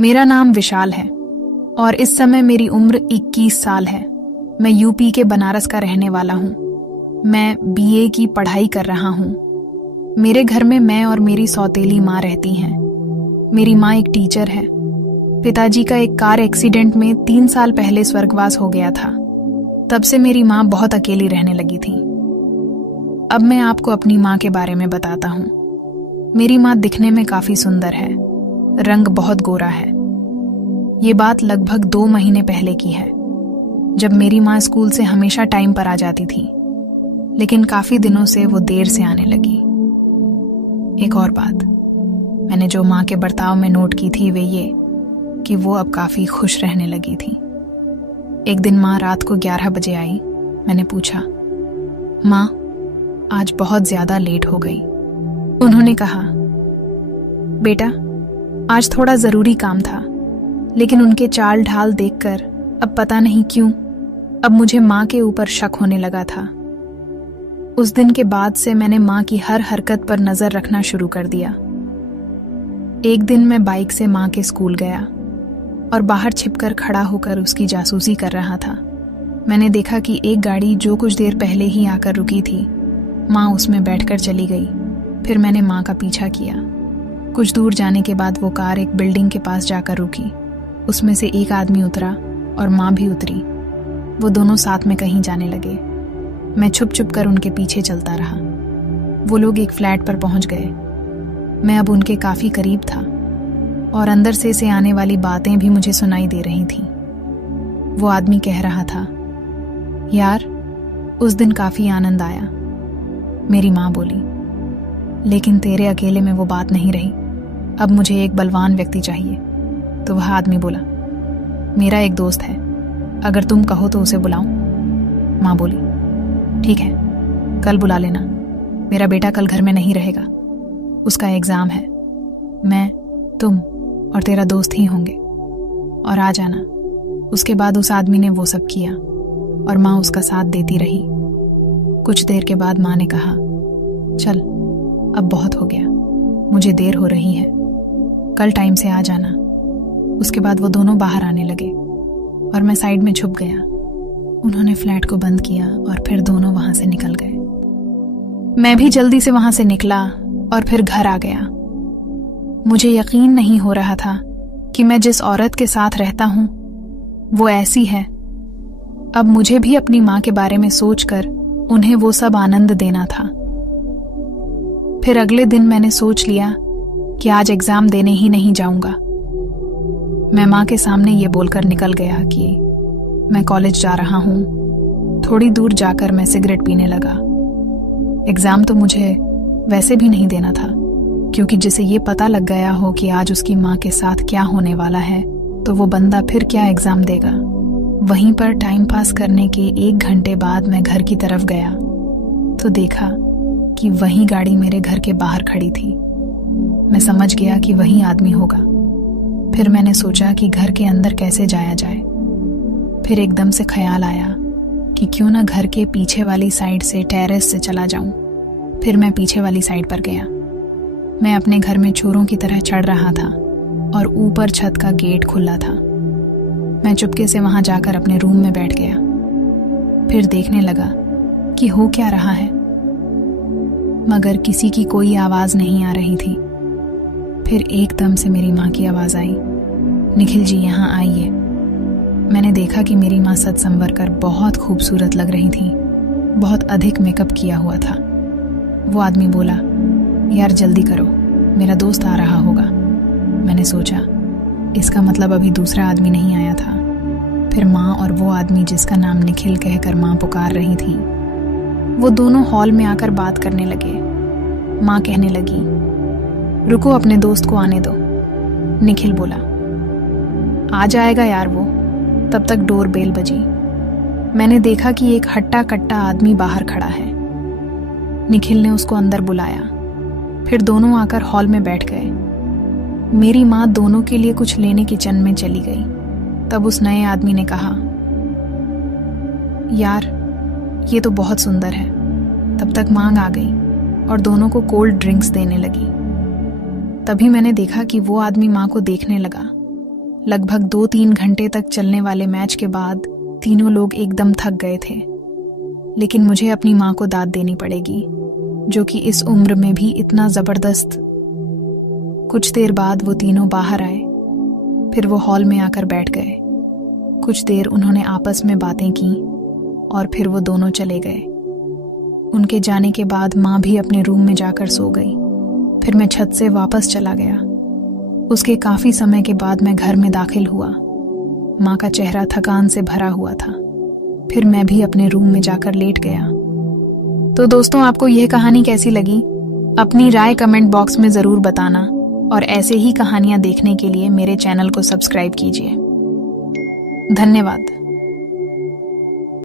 मेरा नाम विशाल है और इस समय मेरी उम्र 21 साल है। मैं यूपी के बनारस का रहने वाला हूँ। मैं बीए की पढ़ाई कर रहा हूँ। मेरे घर में मैं और मेरी सौतेली माँ रहती हैं। मेरी माँ एक टीचर है। पिताजी का एक कार एक्सीडेंट में 3 साल पहले स्वर्गवास हो गया था। तब से मेरी माँ बहुत अकेली रहने लगी थी। अब मैं आपको अपनी माँ के बारे में बताता हूँ। मेरी माँ दिखने में काफी सुंदर है। रंग बहुत गोरा है। ये बात लगभग 2 महीने पहले की है, जब मेरी माँ स्कूल से हमेशा टाइम पर आ जाती थी, लेकिन काफी दिनों से वो देर से आने लगी। एक और बात मैंने जो माँ के बर्ताव में नोट की थी वे ये कि वो अब काफी खुश रहने लगी थी। एक दिन माँ रात को 11 बजे आई। मैंने पूछा, माँ आज बहुत ज्यादा लेट हो गई। उन्होंने कहा, बेटा आज थोड़ा जरूरी काम था, लेकिन उनके चाल ढाल देखकर अब पता नहीं क्यों अब मुझे माँ के ऊपर शक होने लगा था। उस दिन के बाद से मैंने माँ की हर हरकत पर नजर रखना शुरू कर दिया। एक दिन मैं बाइक से माँ के स्कूल गया और बाहर छिपकर खड़ा होकर उसकी जासूसी कर रहा था। मैंने देखा कि एक गाड़ी जो कुछ देर पहले ही आकर रुकी थी, माँ उसमें बैठकर चली गई। फिर मैंने माँ का पीछा किया। कुछ दूर जाने के बाद वो कार एक बिल्डिंग के पास जाकर रुकी। उसमें से एक आदमी उतरा और माँ भी उतरी। वो दोनों साथ में कहीं जाने लगे। मैं छुप छुप कर उनके पीछे चलता रहा। वो लोग एक फ्लैट पर पहुंच गए। मैं अब उनके काफी करीब था और अंदर से आने वाली बातें भी मुझे सुनाई दे रही थीं। वो आदमी कह रहा था, यार उस दिन काफी आनंद आया। मेरी माँ बोली, लेकिन तेरे अकेले में वो बात नहीं रही। अब मुझे एक बलवान व्यक्ति चाहिए। तो वह आदमी बोला, मेरा एक दोस्त है, अगर तुम कहो तो उसे बुलाऊं। माँ बोली, ठीक है, कल बुला लेना। मेरा बेटा कल घर में नहीं रहेगा, उसका एग्जाम है। मैं, तुम और तेरा दोस्त ही होंगे और आ जाना। उसके बाद उस आदमी ने वो सब किया और माँ उसका साथ देती रही। कुछ देर के बाद माँ ने कहा, चल अब बहुत हो गया, मुझे देर हो रही है, कल टाइम से आ जाना। उसके बाद वो दोनों बाहर आने लगे और मैं साइड में छुप गया। उन्होंने फ्लैट को बंद किया और फिर दोनों वहां से निकल गए। मैं भी जल्दी से वहां से निकला और फिर घर आ गया। मुझे यकीन नहीं हो रहा था कि मैं जिस औरत के साथ रहता हूं वो ऐसी है। अब मुझे भी अपनी माँ के बारे में सोचकर उन्हें वो सब आनंद देना था। फिर अगले दिन मैंने सोच लिया कि आज एग्जाम देने ही नहीं जाऊंगा। मैं माँ के सामने ये बोलकर निकल गया कि मैं कॉलेज जा रहा हूँ। थोड़ी दूर जाकर मैं सिगरेट पीने लगा। एग्जाम तो मुझे वैसे भी नहीं देना था, क्योंकि जिसे ये पता लग गया हो कि आज उसकी माँ के साथ क्या होने वाला है, तो वो बंदा फिर क्या एग्जाम देगा। वहीं पर टाइम पास करने के 1 घंटे बाद मैं घर की तरफ गया तो देखा कि वही गाड़ी मेरे घर के बाहर खड़ी थी। मैं समझ गया कि वही आदमी होगा। फिर मैंने सोचा कि घर के अंदर कैसे जाया जाए। फिर एकदम से ख्याल आया कि क्यों ना घर के पीछे वाली साइड से टेरेस से चला जाऊं। फिर मैं पीछे वाली साइड पर गया। मैं अपने घर में चोरों की तरह चढ़ रहा था और ऊपर छत का गेट खुला था। मैं चुपके से वहां जाकर अपने रूम में बैठ गया। फिर देखने लगा कि हो क्या रहा है, मगर किसी की कोई आवाज नहीं आ रही थी। फिर एकदम से मेरी माँ की आवाज आई, निखिल जी यहाँ आइए। मैंने देखा कि मेरी माँ सज संवर कर बहुत खूबसूरत लग रही थी। बहुत अधिक मेकअप किया हुआ था। वो आदमी बोला, यार जल्दी करो, मेरा दोस्त आ रहा होगा। मैंने सोचा इसका मतलब अभी दूसरा आदमी नहीं आया था। फिर माँ और वो आदमी जिसका नाम निखिल कहकर माँ पुकार रही थी, वो दोनों हॉल में आकर बात करने लगे। माँ कहने लगी, रुको अपने दोस्त को आने दो। निखिल बोला, आ जाएगा यार वो। तब तक डोर बेल बजी। मैंने देखा कि एक हट्टा कट्टा आदमी बाहर खड़ा है। निखिल ने उसको अंदर बुलाया। फिर दोनों आकर हॉल में बैठ गए। मेरी माँ दोनों के लिए कुछ लेने किचन में चली गई। तब उस नए आदमी ने कहा, यार ये तो बहुत सुंदर है। तब तक मांग आ गई और दोनों को कोल्ड ड्रिंक्स देने लगी। तभी मैंने देखा कि वो आदमी माँ को देखने लगा लगभग 2-3 घंटे तक चलने वाले मैच के बाद तीनों लोग एकदम थक गए थे, लेकिन मुझे अपनी माँ को दाद देनी पड़ेगी, जो कि इस उम्र में भी इतना जबरदस्त। कुछ देर बाद वो तीनों बाहर आए, फिर वो हॉल में आकर बैठ गए। कुछ देर उन्होंने आपस में बातें की और फिर वो दोनों चले गए। उनके जाने के बाद माँ भी अपने रूम में जाकर सो गई। फिर मैं छत से वापस चला गया। उसके काफी समय के बाद मैं घर में दाखिल हुआ। माँ का चेहरा थकान से भरा हुआ था। फिर मैं भी अपने रूम में जाकर लेट गया। तो दोस्तों, आपको यह कहानी कैसी लगी? अपनी राय कमेंट बॉक्स में जरूर बताना और ऐसे ही कहानियां देखने के लिए मेरे चैनल को सब्सक्राइब कीजिए। धन्यवाद।